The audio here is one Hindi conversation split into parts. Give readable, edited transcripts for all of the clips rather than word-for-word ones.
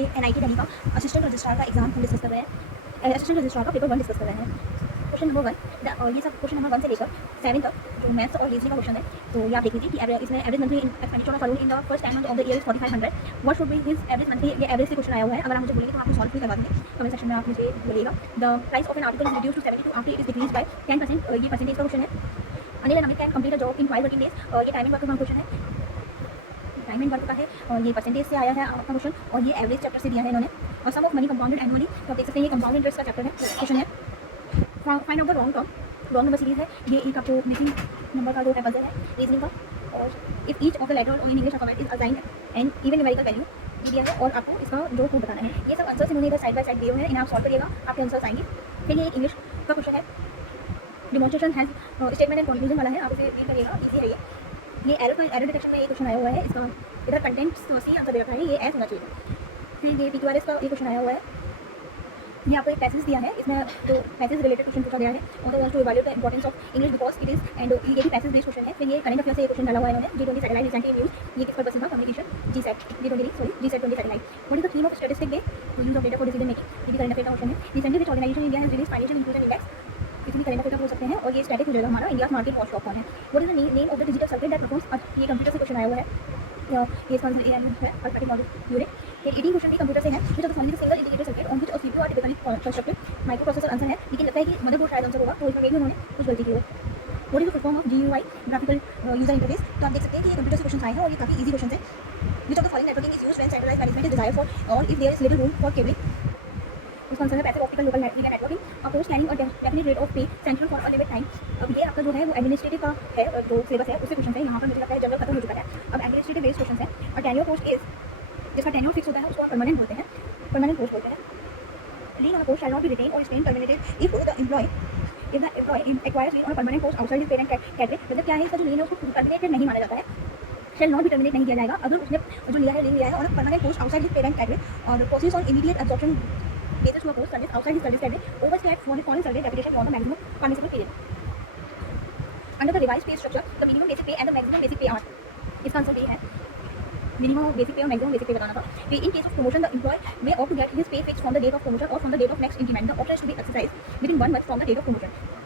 कि NIT दिल्ली का असिस्टेंट रजिस्ट्रार का एग्जाम हम डिस्कस कर रहे हैं। असिस्टेंट रजिस्ट्रार का पेपर 1 डिस्कस कर रहे हैं। क्वेश्चन नंबर 1 ये सब क्वेश्चन नंबर 1 से लेकर 7 तक जो मैथ्स और रीजनिंग का क्वेश्चन है, तो ये आप देख लीजिए कि इसमें average monthly expenditure of alone in the first 10 month of the year is 4500। What should be his average monthly, ये एवरेज से क्वेश्चन आया हुआ है। अगर आप मुझे बोलेंगे तो आपको सॉल्व भी करवा देंगे, कमेंट सेक्शन में आप मुझे बोलिएगा। The price of an article is reduce to 72 after it is decrease by 10%, ये परसेंटेज का क्वेश्चन है। Anil and Amit can complete a job in 5 working days, ये टाइमिंग वर्क का क्वेश्चन है। टाइमिंग वर्क का है और ये परसेंटेज से आया है आपका क्वेश्चन, और ये एवरेज चैप्टर से दिया है इन्होंने। और सम ऑफ मनी कंपाउंडेड एनुअली, तो आप देख सकते हैं ये कंपाउंड इंटरेस्ट का चैप्टर है, क्वेश्चन है। Find out the wrong term, wrong number series है, ये एक आपको मिसिंग नंबर का जो है पजल है रीजनिंग का। और if each of the letter in English alphabet is assigned and even numerical value दिया है, और आपको इसका जो प्रूफ बताना है। ये सब आंसर्स इन्होंने इधर साइड बाय साइड दिए हुए हैं, इन्हें आप सॉल्व करिएगा, आपके आंसर्स आएंगे। फिर ये एक इंग्लिश का क्वेश्चन है, demonstration has statement and conclusion वाला है, आप इसे रीड करिएगा, ईजी है ये। ये एरर डिटेक्शन में ये क्वेश्चन आया हुआ है, इसका इधर कंटेंट सी आंसर दे रखा है, ये एस होना चाहिए। फिर ये PQRS का ये क्वेश्चन आया हुआ है, ये आपको एक पैसेज दिया है, इसमें जो पैसेज रिलेटेड क्वेश्चन पूछा गया है, और to evaluate the importance of English because it is, and ये भी पैसेज बेस्ड क्वेश्चन है। फिर ये करंट अफेयर से ये क्वेश्चन डाला हुआ है इन्होंने, G20 सैटेलाइट रिसेंटली न्यूज, ये किस पर्पस था, communication G20 satellite. What is the theme of statistic day, use of data for decision making, ये भी करंट अफेयर का क्वेश्चन है। Recently which organisation India has release financial inclusion index, किसी भी करंट अफेयर का हो सकते हैं। और ये स्टैटिक हो जाएगा हमारा, इंडिया मार्केट वॉच टॉप है। What is the name of the digital circuit that performs, ये कंप्यूटर से क्वेश्चन आया हुआ है, ये इसका आंसर AI है, अर्थमेटिक मॉड्यूल यूनिट। ये 18 क्वेश्चन भी कंप्यूटर से है, which of the following is a single integrated circuit on which a CPU are typically constructed, microprocessor answer है, लेकिन लगता है कि मदरबोर्ड शायद आंसर होगा, तो इसमें उन्होंने कुछ गलती की है। What is the full form of GUI, graphical user interface, तो आप देख सकते हैं कि ये कंप्यूटर से क्वेश्चन आए हैं और ये काफी इजी क्वेश्चन है। which of the following networking is used when centralized management is desired for all if there is little room for cabling, इसका आंसर है पैसिव ऑप्टिकल लोकल नेटवर्किंग। अ पोस्ट कैरिंग और डेफिनेट रेट ऑफ पे central for a limited time, अब ये आपका जो है वो एडमिनिस्ट्रेटिव का है, जो सिलेबस है उससे क्वेश्चन है। यहाँ पर मुझे लगता है जनरल खत्म हो चुका है, अब एडमिनिस्ट्रेटिव बेस्ड क्वेश्चन है। और टेन्योर पोस्ट इज, जिसका टेन्योर फिक्स होता है उसको परमानेंट बोलते हैं, परमानेंट पोस्ट बोलते हैं। Lien on a post shall not be retained और stand terminated if the employee acquires lien on a permanent post outside his parent category, मतलब क्या है इसका जो लीन है उसको टर्मिनेटेड नहीं माना जाता है, शैल नॉट बी टर्मिनेट नहीं किया जाएगा अगर उसने जो लिया है लीन लिया है और permanent post outside his parent category, और process on immediate absorption basis to a post service outside his service category overstayed foreign service reputation beyond the maximum permissible period. Under the revised pay structure, the minimum basic pay and the maximum basic pay are, इसका आंसर ये है, मिनिमम बेसिक पे और मैक्सिमम बेसिक पे बताना था। In case of promotion the employee may opt to get his pay fix from the date of promotion और from the date of next increment, the option is to be exercised within 1 month from the date of promotion.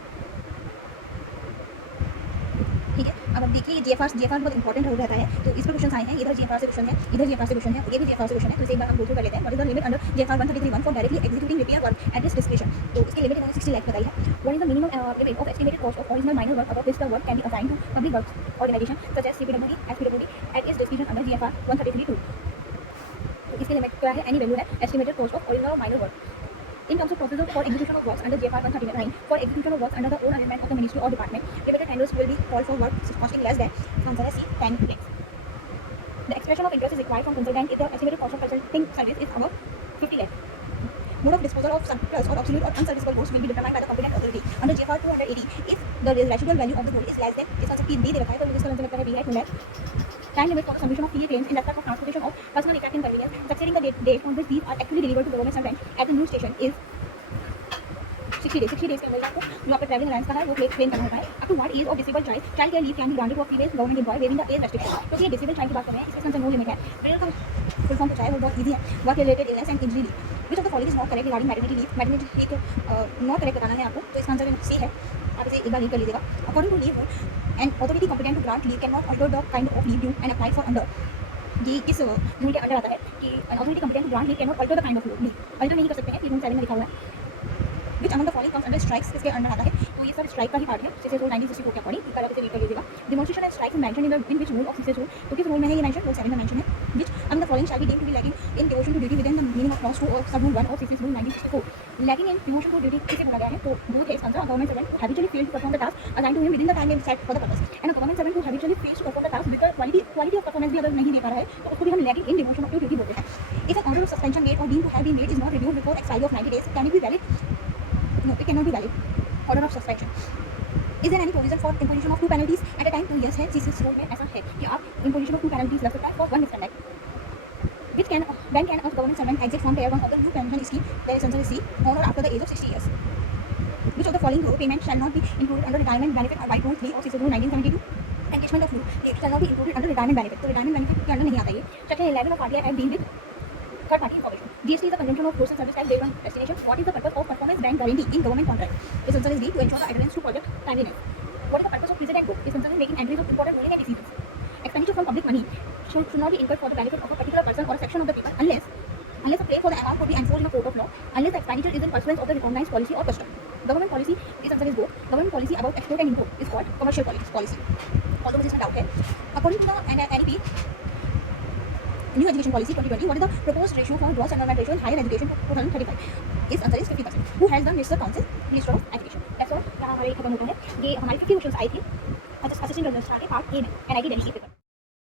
ठीक है, अब आप देखिए ये GFR बहुत इंपॉर्टेंट हो जाता है, तो इस पर क्वेश्चन आए हैं, इधर GFR से क्वेश्चन है, इधर GFR से क्वेश्चन है, ये भी GFR से क्वेश्चन है, तो इसे एक बार हम गो थ्रू कर लेते हैं। What is the limit under GFR 133(1) for directly executing repair work at his description, तो इसकी लिमिट इन्होंने 60 लाख बताई है। What is the minimum limit of estimated cost of original minor work above which the work can be assigned to public works organisation such as CPWD, SPWD at his description under GFR 133(2), तो इसकी लिमिट क्या है, एनी वैल्यू है estimated cost of original minor work. In terms of procedure for execution of works under GFR 139, for execution of works under the own arrangement of the ministry or department, limited tenders will be called for work costing less than, answer is C, 10 lakhs. The expression of interest is required from consultant if the estimated cost of consulting service is above 50 lakhs. Mode of disposal of surplus or obsolete or unserviceable goods will be determined by the competent authority under GFR 280 if the residual value of the good is less than, इसका आंसर 3 दे रखा है, तो इसका आंसर लगता है B है 2 lakh. Time limit for the submission of PA claims in respect of transportation of personal effect and convenience succeeding the date on which these are actually delivered to government servant at the new station is 60 days. 60 days के अंदर आपको जो आपका ट्रैवलिंग अलाउंस का है वो क्लेम करना होता है। Up to what age of disable child care leave can be granted to a female government employee wearing the age restriction, क्योंकि ये डिसेबल चाइल्ड की बात कर रहे हैं, इसके अंदर नो लिमिट है। फिर का फुल फॉर्म पूछा है वो बहुत इजी है, work related illness and injury leave. Which of the following is not correct regarding maternity leave, maternity leave not correct बताना है आपको, तो इसका आंसर सी है, आप इसे एक बार रीड कर लीजिएगा। According to leave and authority competent to grant leave can not alter the kind of leave due and apply for under, ये किस रूल के अंडर आता है कि authority competent to grant leave can not alter the kind of leave, alter नहीं कर सकते हैं, ये रूल 7 में लिखा हुआ है। Which among the following comes under strikes, इसके अंडर आता है, तो ये सब स्ट्राइक का ही पार्ट है, सीसीएस रूल 1964 के अकॉर्डिंग, एक बार आप इसे रीड कर लीजिएगा। Demonstration and strike mention in which rule of CCS rule, तो किस रूल में है ये मेंशन, रूल 7 में मेंशन है। Which among the following shall be deemed to be lacking in devotion to duty within the meaning of clause 2 और sub rule 1 of CCS rule 1964, lacking in devotion to duty किसे बोला गया है, तो बोथ है इसका answer, government servant who habitually failed to perform the task assigned to him within the time set for the purpose, and a government servant who habitually fails to perform the task because quality of performance भी अगर नहीं दे पा रहा है तो उसको भी हम lacking in devotion of duty बोलते हैं। If an order of suspension made or deemed to have been made is not reviewed before expiry of 90 days, can it be valid? No, it can not be valid. Order of suspension, is there any provision for imposition of 2 penalties at a time? 2 years है, सीसीएस रूल में ऐसा है कि आप इम्पोजिशन ऑफ 2 पेनल्टीज लग सकता है for 1 misconduct. Which can when can a government servant exit from tier 1 of the new pension scheme? There is answer is C, on or after the age of 60 years. Which of the following payment shall not be included under retirement benefit by rule 3 of CCS rule 1972? Encashment of leave, it shall not be included under retirement benefit, तो retirement benefit के अंदर नहीं आता ये। Section 11 of RTI Act deal with third party information. GST is a conjunction of goods and service tax based on destination. What is the purpose of performance bank guarantee in government contract? Its answer is D, to ensure the adherence to project timeliness. What is the purpose of precedent book? Its answer is making entries of important ruling and decisions. Expenditure from public money should not be incurred for the benefit of a particular person or a section of the people unless a claim for the amount could be enforced in a court of law, unless the expenditure is in pursuance of the recognized policy or custom. Government policy, its answer is both. Government policy about export and import is called commercial policy. Although मुझे इसमें doubt है. According to the NEP, New Education Policy 2020, what is the proposed ratio for gross enrollment ratio in higher education for 2035? Its answer is 50%. Who has the Minister Council, Minister of Education? That's all. यहाँ हमारे खत्म होता है. ये हमारी 50 क्वेश्चंस आई थी असिस्टेंट रजिस्ट्रार के पार्ट ए में NIT दिल्ली के पेपर.